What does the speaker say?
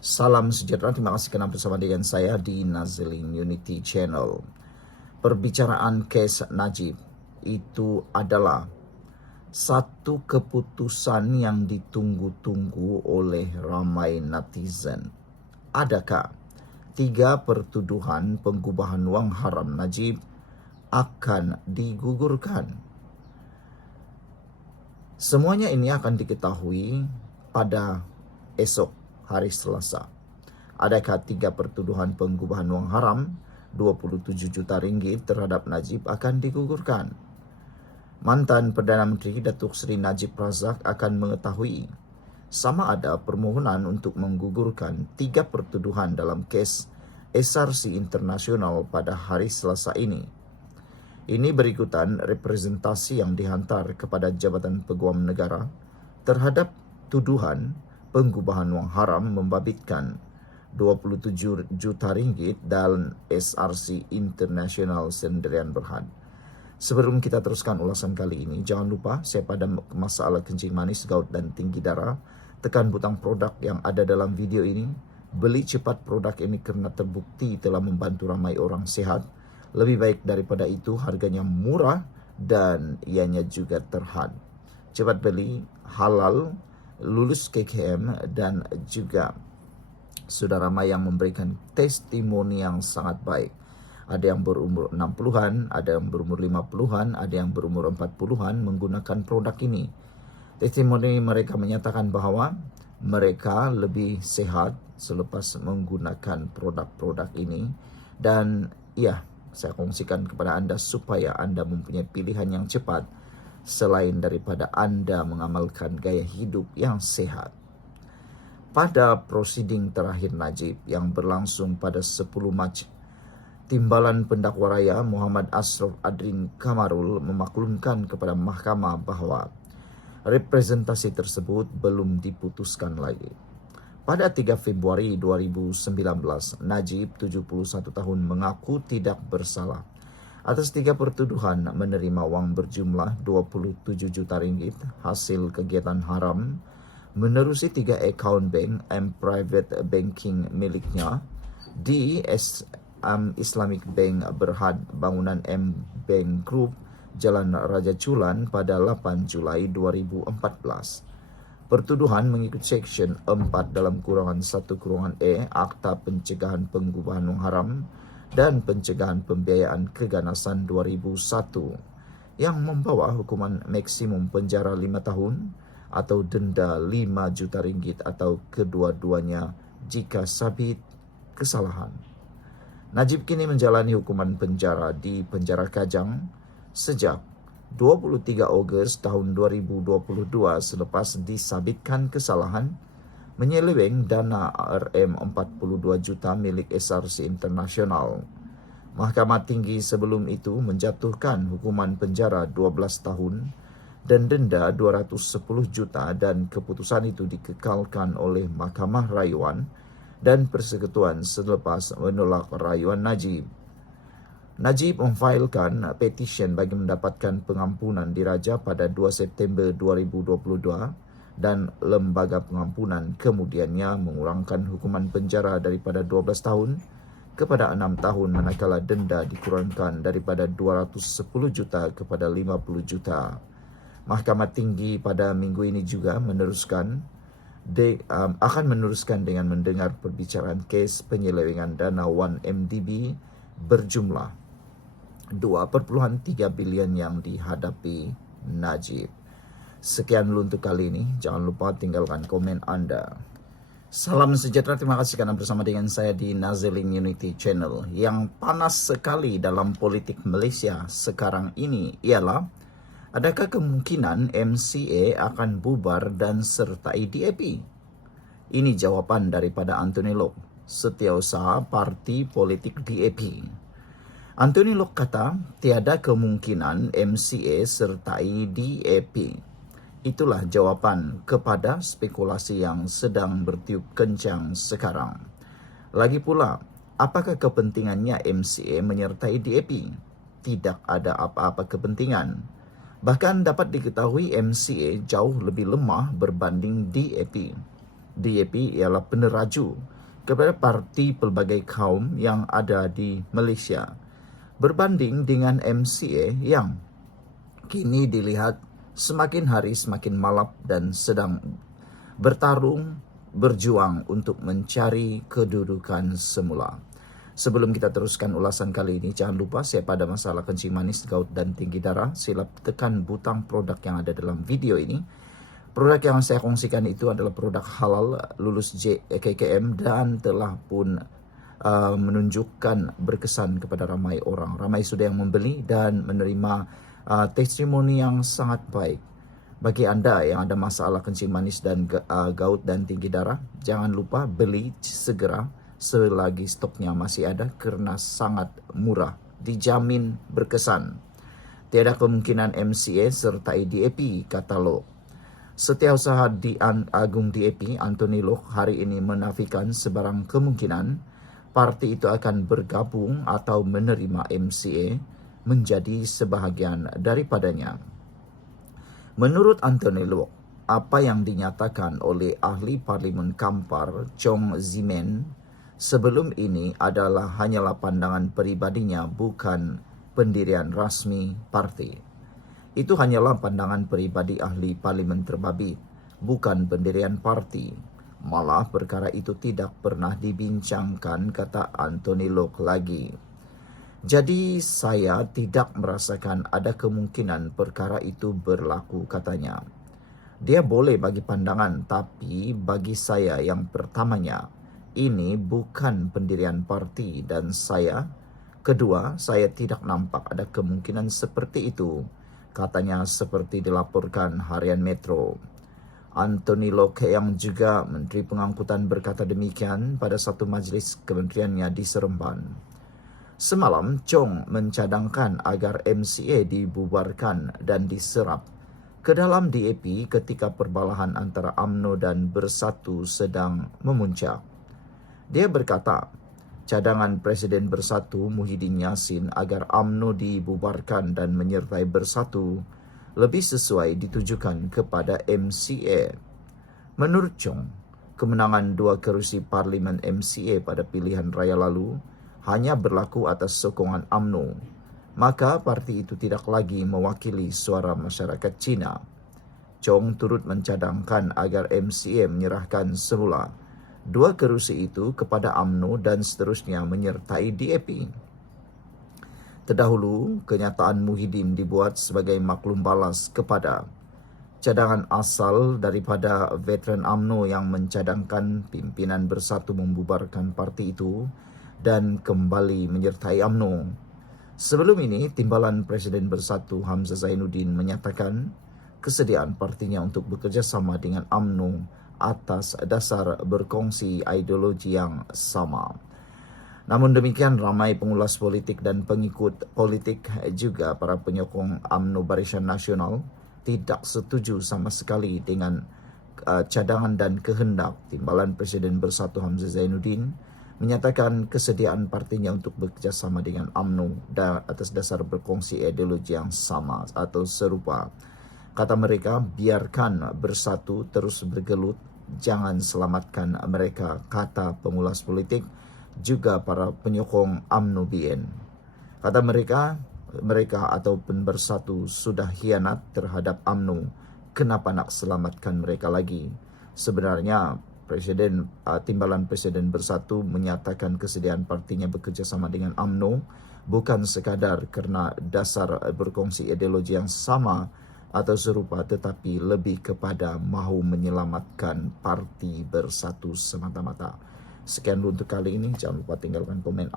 Salam sejahtera, terima kasih kerana bersama dengan saya di Nazilin Unity Channel. Perbicaraan kes Najib itu adalah satu keputusan yang ditunggu-tunggu oleh ramai netizen. Adakah 3 pertuduhan pengubahan wang haram Najib akan digugurkan? Semuanya ini akan diketahui pada esok hari Selasa. Adakah 3 pertuduhan pengubahan wang haram 27 juta ringgit terhadap Najib akan digugurkan? Mantan Perdana Menteri Datuk Seri Najib Razak akan mengetahui sama ada permohonan untuk menggugurkan 3 pertuduhan dalam kes SRC Internasional pada hari Selasa ini. Ini berikutan representasi yang dihantar kepada Jabatan Peguam Negara terhadap tuduhan pengubahan wang haram membabitkan 27 juta ringgit dan SRC Internasional Sendirian Berhad. Sebelum kita teruskan ulasan kali ini, jangan lupa saya pada masalah kencing manis, gout dan tinggi darah, tekan butang produk yang ada dalam video ini. Beli cepat produk ini kerana terbukti telah membantu ramai orang sihat. Lebih baik daripada itu, harganya murah dan ianya juga terhad. Cepat beli, halal, lulus KKM dan juga sudah ramai yang memberikan testimoni yang sangat baik. Ada yang berumur 60-an, ada yang berumur 50-an, ada yang berumur 40-an menggunakan produk ini. Testimoni mereka menyatakan bahawa mereka lebih sehat selepas menggunakan produk-produk ini. Dan ya, saya kongsikan kepada anda supaya anda mempunyai pilihan yang cepat selain daripada anda mengamalkan gaya hidup yang sehat. Pada prosiding terakhir Najib yang berlangsung pada 10 Mac, Timbalan Pendakwa Raya Muhammad Ashraf Adrin Kamarul memaklumkan kepada mahkamah bahawa representasi tersebut belum diputuskan lagi. Pada 3 Februari 2019, Najib, 71 tahun, mengaku tidak bersalah atas 3 pertuduhan menerima wang berjumlah 27 juta ringgit hasil kegiatan haram menerusi 3 akaun bank and private banking miliknya di Islamic Bank Berhad Bangunan M Bank Group, Jalan Raja Chulan pada 8 Julai 2014. Pertuduhan mengikut Seksyen 4/1/E Akta Pencegahan Pengubahan Wang Haram dan Pencegahan Pembiayaan Keganasan 2001 yang membawa hukuman maksimum penjara 5 tahun atau denda 5 juta ringgit atau kedua-duanya jika sabit kesalahan. Najib kini menjalani hukuman penjara di Penjara Kajang sejak 23 Ogos tahun 2022 selepas disabitkan kesalahan menyeleweng dana RM42 juta milik SRC Internasional. Mahkamah Tinggi sebelum itu menjatuhkan hukuman penjara 12 tahun dan denda 210 juta dan keputusan itu dikekalkan oleh Mahkamah Rayuan dan Persekutuan selepas menolak rayuan Najib. Najib memfailkan petisyen bagi mendapatkan pengampunan diraja pada 2 September 2022 dan lembaga pengampunan kemudiannya mengurangkan hukuman penjara daripada 12 tahun kepada 6 tahun manakala denda dikurangkan daripada 210 juta kepada 50 juta. Mahkamah Tinggi pada minggu ini juga akan meneruskan dengan mendengar perbicaraan kes penyelewengan dana 1MDB berjumlah 2.3 bilion yang dihadapi Najib. Sekian dulu untuk kali ini. Jangan lupa tinggalkan komen anda. Salam sejahtera, terima kasih kerana bersama dengan saya di Nazilin Unity Channel. Yang panas sekali dalam politik Malaysia sekarang ini ialah adakah kemungkinan MCA akan bubar dan sertai DAP? Ini jawapan daripada Anthony Loke, Setiausaha Parti Politik DAP. Anthony Loke kata tiada kemungkinan MCA sertai DAP. Itulah jawapan kepada spekulasi yang sedang bertiup kencang sekarang. Lagi pula, apakah kepentingannya MCA menyertai DAP? Tidak ada apa-apa kepentingan. Bahkan dapat diketahui MCA jauh lebih lemah berbanding DAP. DAP ialah peneraju kepada parti pelbagai kaum yang ada di Malaysia, berbanding dengan MCA yang kini dilihat semakin hari semakin malap dan sedang berjuang untuk mencari kedudukan semula. Sebelum kita teruskan ulasan kali ini, jangan lupa siapa ada masalah kencing manis, gout dan tinggi darah, sila tekan butang produk yang ada dalam video ini. Produk yang saya kongsikan itu adalah produk halal, lulus JKKM dan telah pun menunjukkan berkesan kepada ramai orang. Ramai sudah yang membeli dan menerima testimoni yang sangat baik. Bagi anda yang ada masalah kencing manis dan gout dan tinggi darah, jangan lupa beli segera selagi stoknya masih ada karena sangat murah, dijamin berkesan. Tiada kemungkinan MCA serta DAP, kata Loh. Setiausaha di Agung DAP, Anthony Loh, hari ini menafikan sebarang kemungkinan parti itu akan bergabung atau menerima MCA menjadi sebahagian daripadanya. Menurut Anthony Loh, apa yang dinyatakan oleh ahli Parlimen Kampar, Chong Zimen, sebelum ini adalah hanyalah pandangan peribadinya, bukan pendirian rasmi parti. Itu hanyalah pandangan peribadi ahli parlimen terbabi, bukan pendirian parti. Malah perkara itu tidak pernah dibincangkan, kata Anthony Loh lagi. Jadi saya tidak merasakan ada kemungkinan perkara itu berlaku, katanya. Dia boleh bagi pandangan, tapi bagi saya yang pertamanya, ini bukan pendirian parti dan kedua, saya tidak nampak ada kemungkinan seperti itu, katanya seperti dilaporkan harian Metro. Anthony Loh yang juga Menteri Pengangkutan berkata demikian pada satu majlis kementeriannya di Seremban. Semalam, Chong mencadangkan agar MCA dibubarkan dan diserap ke dalam DAP ketika perbalahan antara UMNO dan Bersatu sedang memuncak. Dia berkata, cadangan Presiden Bersatu Muhyiddin Yassin agar UMNO dibubarkan dan menyertai Bersatu lebih sesuai ditujukan kepada MCA. Menurut Chong, kemenangan 2 kerusi Parlimen MCA pada pilihan raya lalu hanya berlaku atas sokongan UMNO, maka parti itu tidak lagi mewakili suara masyarakat Cina. Chong turut mencadangkan agar MCA menyerahkan semula 2 kerusi itu kepada UMNO dan seterusnya menyertai DAP. Terdahulu, kenyataan Muhyiddin dibuat sebagai maklum balas kepada cadangan asal daripada veteran UMNO yang mencadangkan pimpinan Bersatu membubarkan parti itu dan kembali menyertai UMNO. Sebelum ini, Timbalan Presiden Bersatu Hamzah Zainuddin menyatakan kesediaan partinya untuk bekerjasama dengan UMNO atas dasar berkongsi ideologi yang sama. Namun demikian, ramai pengulas politik dan pengikut politik juga para penyokong UMNO Barisan Nasional tidak setuju sama sekali dengan cadangan dan kehendak Timbalan Presiden Bersatu Hamzah Zainuddin menyatakan kesediaan partinya untuk bekerjasama dengan UMNO atas dasar berkongsi ideologi yang sama atau serupa. Kata mereka, biarkan Bersatu terus bergelut, jangan selamatkan mereka, kata pengulas politik juga para penyokong UMNO BN. Kata mereka ataupun Bersatu sudah hianat terhadap UMNO, kenapa nak selamatkan mereka lagi? Sebenarnya Timbalan Presiden Bersatu menyatakan kesediaan partinya bekerjasama dengan UMNO bukan sekadar kerana dasar berkongsi ideologi yang sama atau serupa, tetapi lebih kepada mahu menyelamatkan parti Bersatu semata-mata. Sekian dulu untuk kali ini. Jangan lupa tinggalkan komen